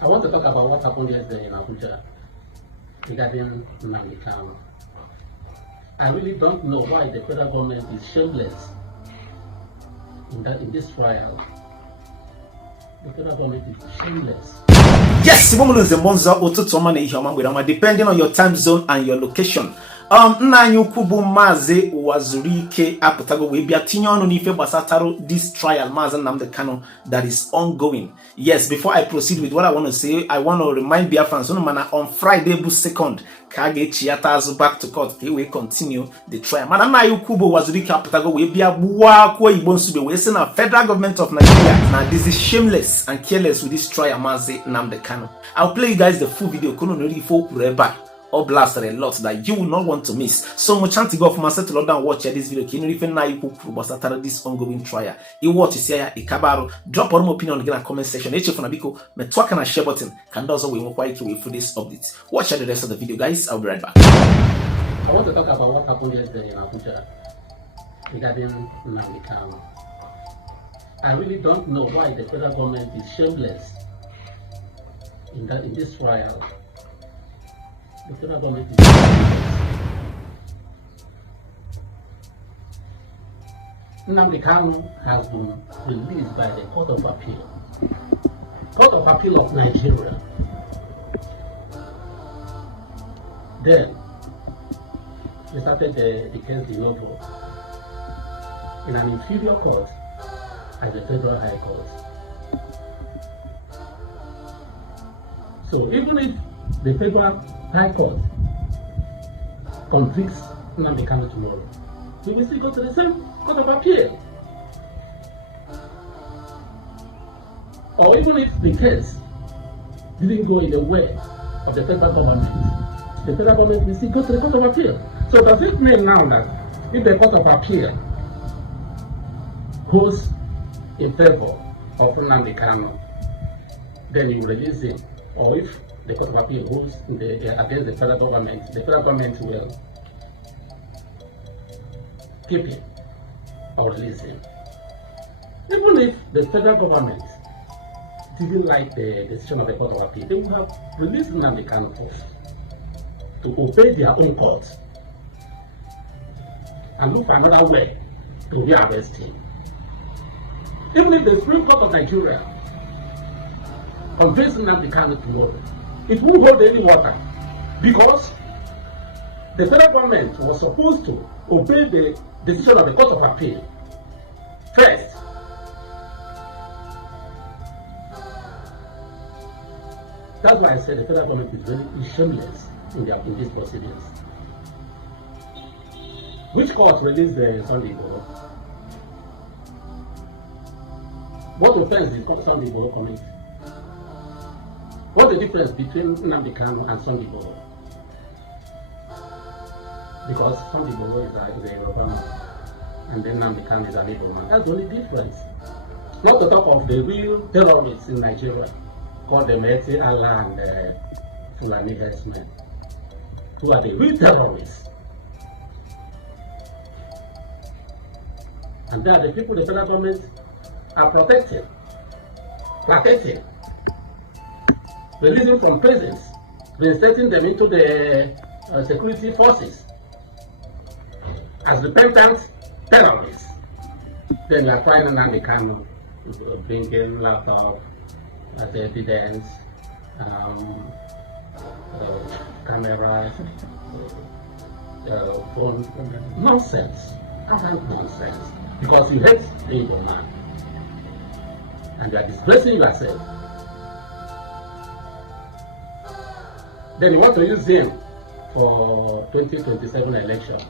I want to talk about what happened yesterday in Abuja regarding Nnamdi Kanu. I really don't know why the federal government is shameless in this trial. The federal government is shameless. Yes, depending on your time zone and your location. MAZI Uwazuruike apụtago wee bịa tinye ọnụ n'ife gbasatara this trial Mazi Nnamdi Kanu that is ongoing. Yes, before I proceed with what I want to say, I want to remind Biafrans on Friday bu 2nd ka a ga-echiata azụ back to court ka e wee continue the trial. Mana Uwazuruike apụtago wee bịa gbuwa akwụkwọ Igbo nsube wee sị na federal government of Nigeria na this is shameless and careless with this trial Mazi Nnamdi Kanu. I'll play you guys the full video kono no ri fo kureba or blasted a lot that you will not want to miss. So much chance to go for myself to load down watch this video. Can you even now you could this ongoing trial? You watch this here, Ikabaro. Drop your opinion in the comment section. Each from Abiko, me talk and share button. Can also we won't quite wait for this update. Watch the rest of the video, guys. I'll be right back. I want to talk about what happened yesterday in Abuja regarding Nnamdi Kanu. I really don't know why the federal government is shameless in this trial. The federal government is Nnamdi Kanu has been released by the Court of Appeal. Court of Appeal of Nigeria. Then they started the case de novo in an inferior court at the Federal High Court. So even if the Federal High Court convicts Nnamdi Kanu tomorrow, we will still go to the same Court of Appeal. Or even if the case didn't go in the way of the federal government, the federal government will still go to the Court of Appeal. So does it mean now that if the Court of Appeal goes in favor of Nnamdi Kanu, then you release him? Or if the Court of Appeal goes against the federal government will keep him or release him? Even if the federal government didn't like the decision of the Court of Appeal, they would have released Nnamdi Kanu first to obey their own court and look for another way to rearrest him. Even if the Supreme Court of Nigeria convinces Nnamdi Kanu tomorrow, it won't hold any water because the federal government was supposed to obey the decision of the Court of Appeal first. That's why I said the federal government is very shameless in these proceedings. Which court released the Sunday Igbo? What offense did Sunday Igbo commit? What's the difference between Nnamdi Kanu and Sunday Igbo? Because Sunday Igbo is a Yoruba man, and then Nnamdi Kanu is an Igbo man. That's the only difference. Not to talk of the real terrorists in Nigeria, called the MAZI, Allah, and Fulani herdsmen, who are the real terrorists. And they are the people the federal government are protecting, releasing from prisons, reinstating them into the security forces as repentant terrorists. Then you are trying to Nnamdi Kanu, bringing laptop as evidence, cameras, phone. Nonsense. Absolute nonsense. Because you hate the Igbo man. And you are disgracing yourself. Then you want to use him for 2027 election.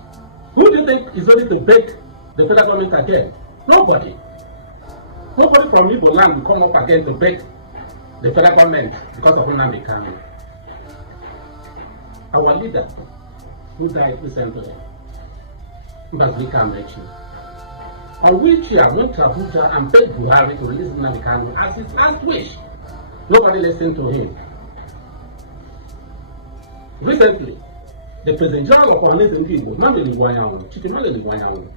Who do you think is ready to beg the federal government again? Nobody. Nobody from Igbo land will come up again to beg the federal government because of Nnamdi Kanu. Our leader, who died recently, Nnamdi Kanu, on which year went to Abuja and begged Buhari to release Nnamdi Kanu as his last wish. Nobody listened to him. Recently, the President General of Igbo, Nnamdi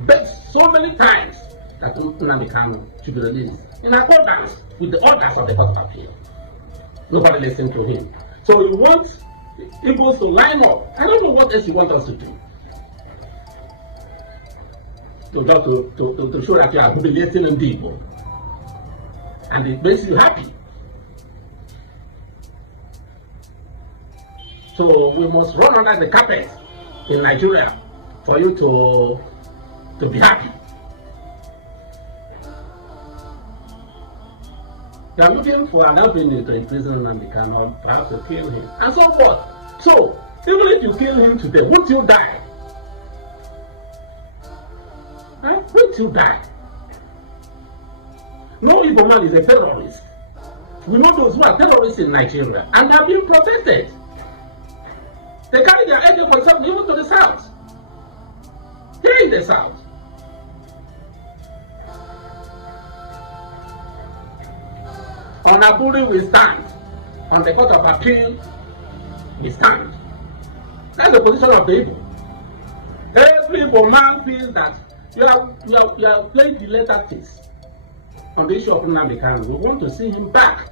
begged so many times that Nnamdi Kanu should be released in accordance with the orders of the Court of Appeal. Nobody listened to him. So we want Igbos to line up. I don't know what else you want us to do. To show that you are humiliating Nnamdi Igbo. And it makes you happy. So we must run under the carpet in Nigeria for you to be happy. They are looking for an avenue to imprison Nnamdi Kanu or perhaps to kill him. And so what? So, even if you kill him today, won't you die? Huh? Won't you die? No Igbo man is a terrorist. We know those who are terrorists in Nigeria and they are being protected. They carry their AK-47 even to the south. Here in the south. On Aburi we stand. On the Court of Appeal we stand. That's the position of the Igbo. Every Igbo man feels that you are playing delay tactics on the issue of Nnamdi Kanu. We want to see him back.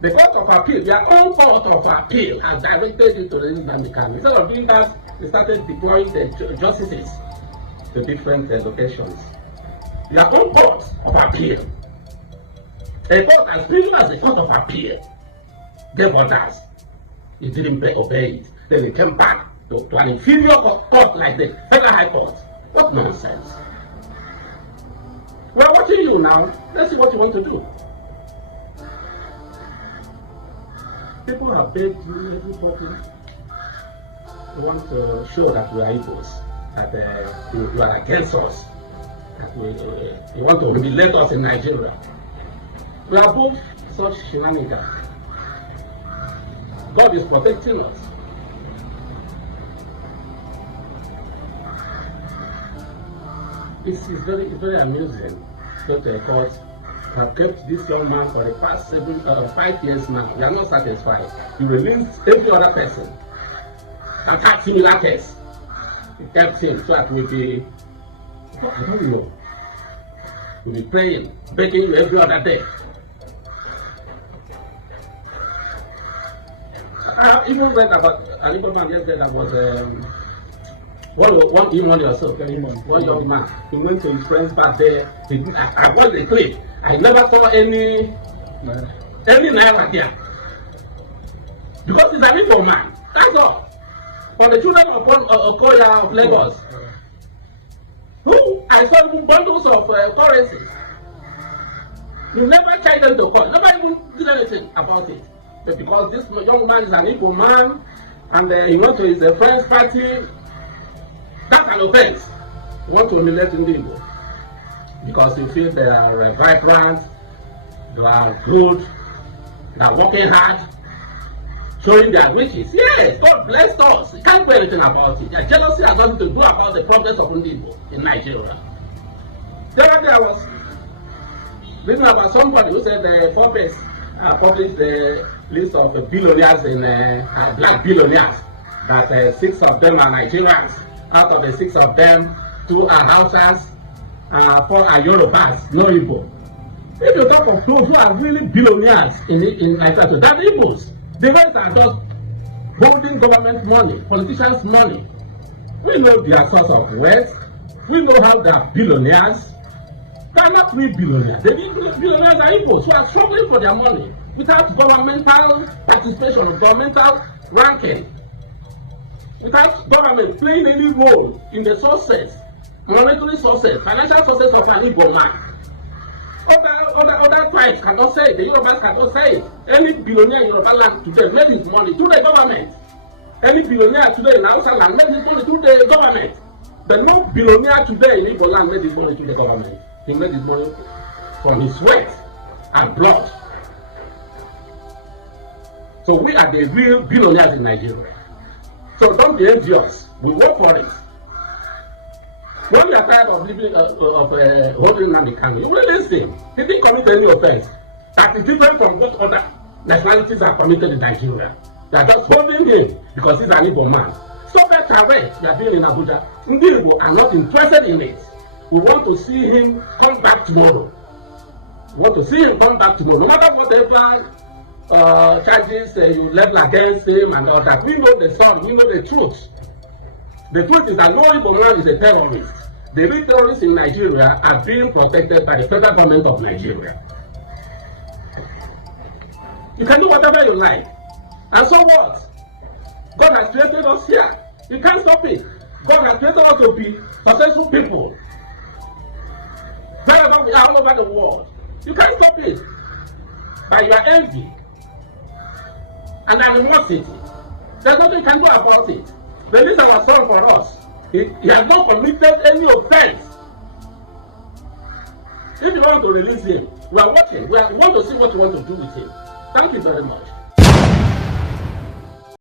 The Court of Appeal, their own Court of Appeal, has directed you to release Nnamdi Kanu. Instead of doing that, they started deploying the justices to different locations. Their own Court of Appeal, a court as big as the Court of Appeal, gave orders. You didn't obey it. Then they came back to an inferior court like the Federal High Court. What nonsense. We are watching you now. Let's see what you want to do. People have begged you, everybody. We want to show that we are Igbos, that you are against us, that you want to humiliate us in Nigeria. We are both such shenanigans. God is protecting us. It's very amusing. Go to a court. Have kept this young man for the past 5 years now. We are not satisfied. You release every other person that had similar case. You kept him so that we'll be, I don't know. We'll be praying, begging you every other day. I even read about an Igbo man yesterday that was one young man. He went to his friend's birthday. I watched the clip. I never saw any naira there. Because he's an Igbo man. That's all. For the children of Okoya of Lagos, who I saw even bundles of currency. You never tried them to call, never even did anything about it. But because this young man is an Igbo man and he went to his friend's party, that's an offense. You want to humiliate Igbo because you feel they are vibrant, they are good, they are working hard, showing their riches. Yes, God bless us. You can't do anything about it. Their jealousy has nothing to do about the progress of Igbo in Nigeria. The other day I was reading about somebody who said Forbes published the list of billionaires in black billionaires, that 6 of them are Nigerians. Out of the 6 of them, 2 are Hausas, 4 are Yorubas, no Igbo. If you talk of those who are really billionaires in Nigeria, that's Igbos. The rest are just holding government money, politicians' money. We know their source of wealth. We know how they are billionaires. They are not real billionaires. The billionaires are Igbos who are struggling for their money without governmental participation, governmental ranking, without government playing any role in the sources, monetary sources, financial sources of an Igbo man. Other tribes cannot say it. The Yorubas cannot say it. Any billionaire in Yoruba land today made his money through the government. Any billionaire today in Hausa land made his money through the government. But no billionaire today in Igbo land made his money through the government. He made his money from his sweat and blood. So we are the real billionaires in Nigeria. So don't be envious. We work for it. When we are tired of living holding Nnamdi Kanu, you will listen. He didn't commit any offense. That is different from what other nationalities are committed in Nigeria. They are just holding him because he's an Igbo man. Stop that arrest they are doing in Abuja. Igbo are not interested in it. We want to see him come back tomorrow. We want to see him come back tomorrow. No matter whatever charges you level against him and all that. We know the story, we know the truth. The truth is that no Igbo man is a terrorist. The real terrorists in Nigeria are being protected by the federal government of Nigeria. You can do whatever you like. And so what? God has created us here. You can't stop it. God has created us to be successful people. Wherever we are all over the world. You can't stop it. By your envy and animosity. There's nothing you can do about it. Release our son for us. He has not committed any offense. If you want to release him, we are watching. We want to see what you want to do with him. Thank you very much.